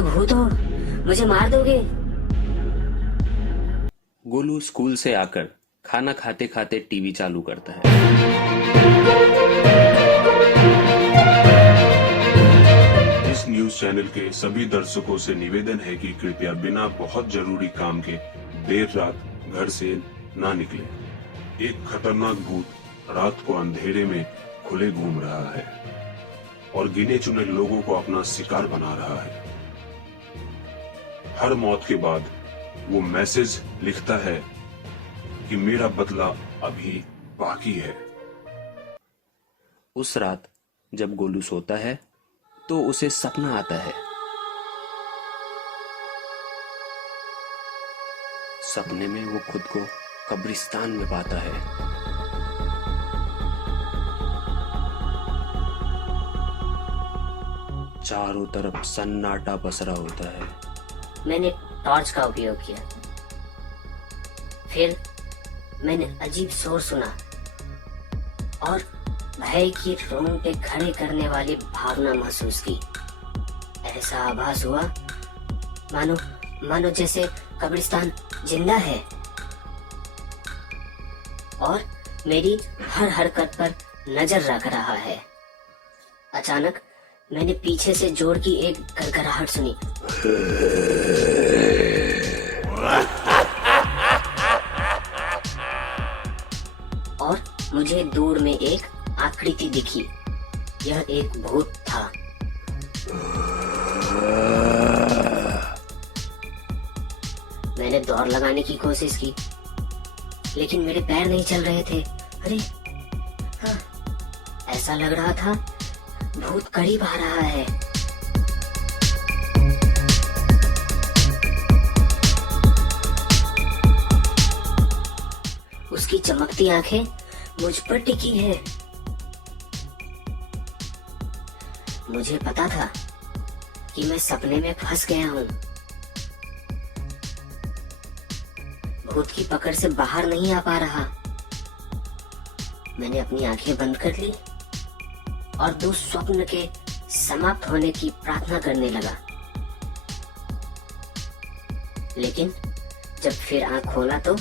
तो भूत हो, मुझे मार दोगे। गोलू स्कूल से आकर खाना खाते खाते टीवी चालू करता है। इस न्यूज चैनल के सभी दर्शकों से निवेदन है कि कृपया बिना बहुत जरूरी काम के देर रात घर से ना निकलें। एक खतरनाक भूत रात को अंधेरे में खुले घूम रहा है और गिने चुने लोगों को अपना शिकार बना रहा है। हर मौत के बाद वो मैसेज लिखता है कि मेरा बदला अभी बाकी है। उस रात जब गोलू सोता है तो उसे सपना आता है। सपने में वो खुद को कब्रिस्तान में पाता है। चारों तरफ सन्नाटा पसरा होता है। मैंने टॉर्च का उपयोग किया। फिर मैंने अजीब शोर सुना और भय की रोंगटे खड़े करने वाली भावना महसूस की। ऐसा आभास हुआ मानो जैसे कब्रिस्तान जिंदा है और मेरी हर हरकत पर नजर रख रहा है। अचानक मैंने पीछे से जोर की एक गड़गड़ाहट सुनी। और मुझे दूर में एक आकृति दिखी। यह एक भूत था। मैंने दौड़ लगाने की कोशिश की, लेकिन मेरे पैर नहीं चल रहे थे। अरे हाँ, ऐसा लग रहा था भूत करीब आ रहा है। उसकी चमकती आंखें मुझ पर टिकी है। मुझे पता था कि मैं सपने में फंस गया हूँ। भूत की पकड़ से बाहर नहीं आ पा रहा। मैंने अपनी आंखें बंद कर ली और दुस्वप्न के समाप्त होने की प्रार्थना करने लगा। लेकिन जब फिर आंख खोला तो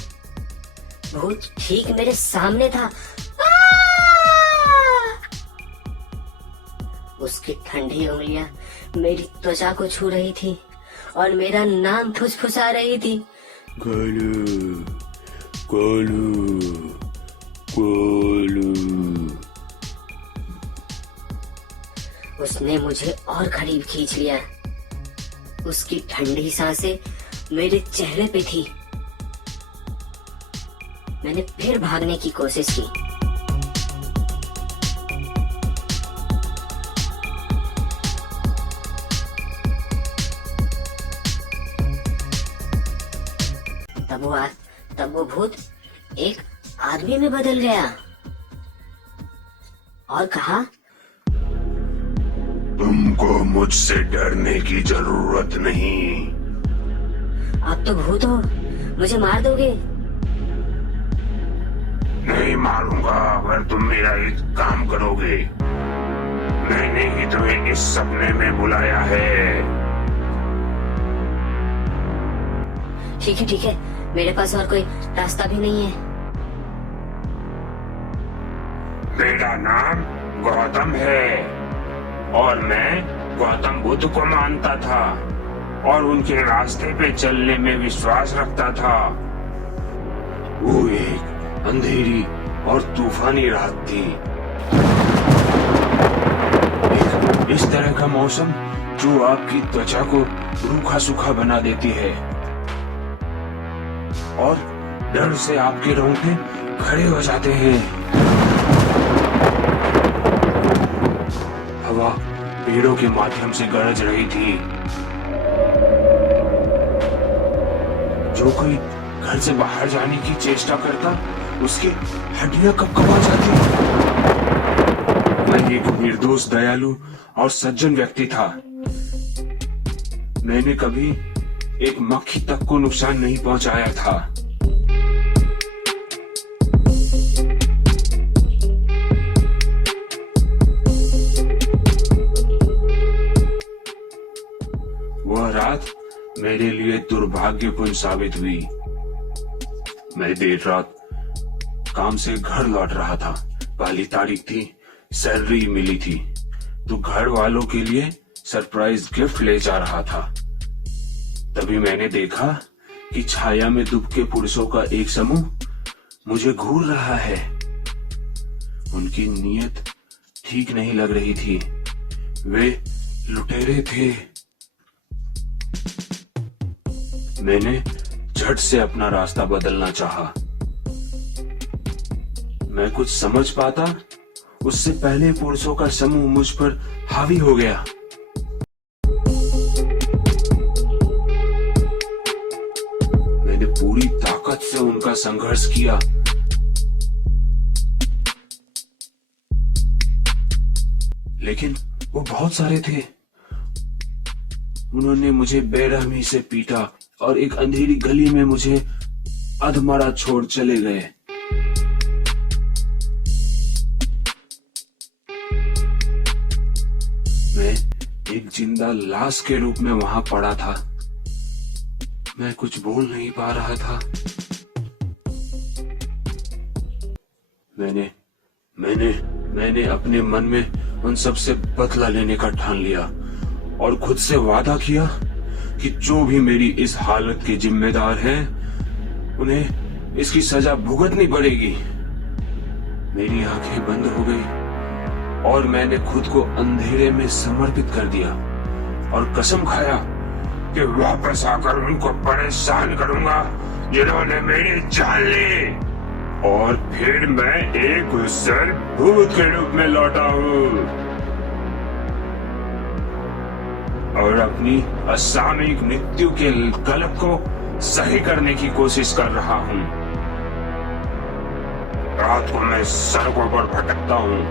भूत ठीक मेरे सामने था। उसकी ठंडी उंगलियां मेरी त्वचा को छू रही थी और मेरा नाम फुसफुसा रही थी। गोलू, गोलू, गोलू। उसने मुझे और करीब खींच लिया। उसकी ठंडी सांसें मेरे चेहरे पे थी। मैंने फिर भागने की कोशिश की। तब वो भूत एक आदमी में बदल गया और कहा, तुमको मुझसे डरने की जरूरत नहीं। आप तो भूत हो, मुझे मार दोगे। नहीं मारूंगा अगर तुम मेरा एक काम करोगे। मैंने ही तुम्हें इस सपने में बुलाया है। ठीक है, मेरे पास और कोई रास्ता भी नहीं है। मेरा नाम गौतम है और मैं गौतम बुद्ध को मानता था और उनके रास्ते पे चलने में विश्वास रखता था। वो एक अंधेरी और तूफानी रात थी। एक इस तरह का मौसम जो आपकी त्वचा को रूखा सूखा बना देती है और डर से आपके रोंगटे खड़े हो जाते हैं। हवा पेड़ों के माध्यम से गरज रही थी। जो कोई घर से बाहर जाने की चेष्टा करता उसकी हड्डियां कपकपा जाती। मैं एक निर्दोष, दयालु और सज्जन व्यक्ति था। मैंने कभी एक मक्खी तक को नुकसान नहीं पहुंचाया था। वह मेरे लिए दुर्भाग्यपूर्ण साबित हुई। मैं देर रात काम से घर लौट रहा था। पहली तारीख थी, सैलरी मिली थी, तो घर वालों के लिए सरप्राइज गिफ्ट ले जा रहा था। तभी मैंने देखा कि छाया में दुबके पुरुषों का एक समूह मुझे घूर रहा है। उनकी नीयत ठीक नहीं लग रही थी। वे लुटेरे थे। मैंने झट से अपना रास्ता बदलना चाहा। मैं कुछ समझ पाता उससे पहले पुरुषों का समूह मुझ पर हावी हो गया। मैंने पूरी ताकत से उनका संघर्ष किया। लेकिन वो बहुत सारे थे। उन्होंने मुझे बेरहमी से पीटा और एक अंधेरी गली में मुझे अधमरा छोड़ चले गए। मैं एक जिंदा लाश के रूप में वहां पड़ा था। मैं कुछ बोल नहीं पा रहा था। मैंने अपने मन में उन सब से बदला लेने का ठान लिया और खुद से वादा किया कि जो भी मेरी इस हालत के जिम्मेदार हैं, उन्हें इसकी सजा भुगतनी पड़ेगी। मेरी आंखें बंद हो गई और मैंने खुद को अंधेरे में समर्पित कर दिया और कसम खाया कि वापस आकर उनको परेशान करूंगा जिन्होंने मेरी जान ली। और फिर मैं एक गुस्सैल भूत के रूप में लौटा हूँ और अपनी असामयिक मृत्यु के गलत को सही करने की कोशिश कर रहा हूँ। रात को मैं सड़कों पर भटकता हूँ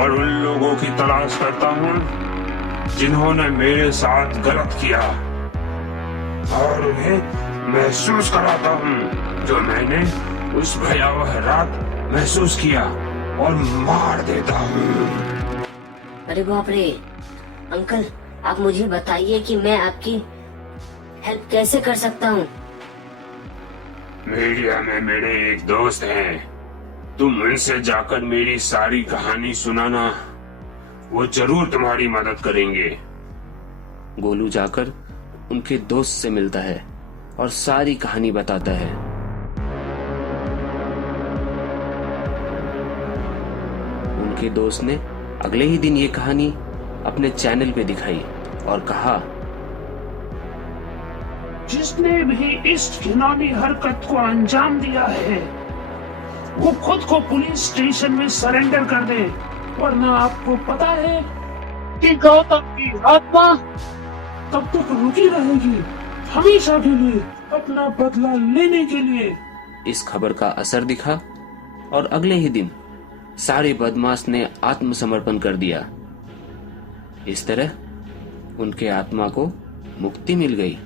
और उन लोगों की तलाश करता हूँ जिन्होंने मेरे साथ गलत किया और उन्हें महसूस कराता हूँ जो मैंने उस भयावह रात महसूस किया और मार देता हूँ। अरे बाप रे अंकल, आप मुझे बताइए कि मैं आपकी हेल्प कैसे कर सकता हूँ। मीडिया में मेरे एक दोस्त हैं, तुम उनसे जाकर मेरी सारी कहानी सुनाना, वो जरूर तुम्हारी मदद करेंगे। गोलू जाकर उनके दोस्त से मिलता है और सारी कहानी बताता है। उनके दोस्त ने अगले ही दिन ये कहानी अपने चैनल पे दिखाई और कहा, जिसने भी इस घिनौनी हरकत को अंजाम दिया है वो खुद को पुलिस स्टेशन में सरेंडर कर दे, वरना आपको पता है कि गौतम की आत्मा तब तक रुकी रहेगी हमेशा के लिए अपना बदला लेने के लिए। इस खबर का असर दिखा और अगले ही दिन सारे बदमाश ने आत्मसमर्पण कर दिया। इस तरह उनके आत्मा को मुक्ति मिल गई।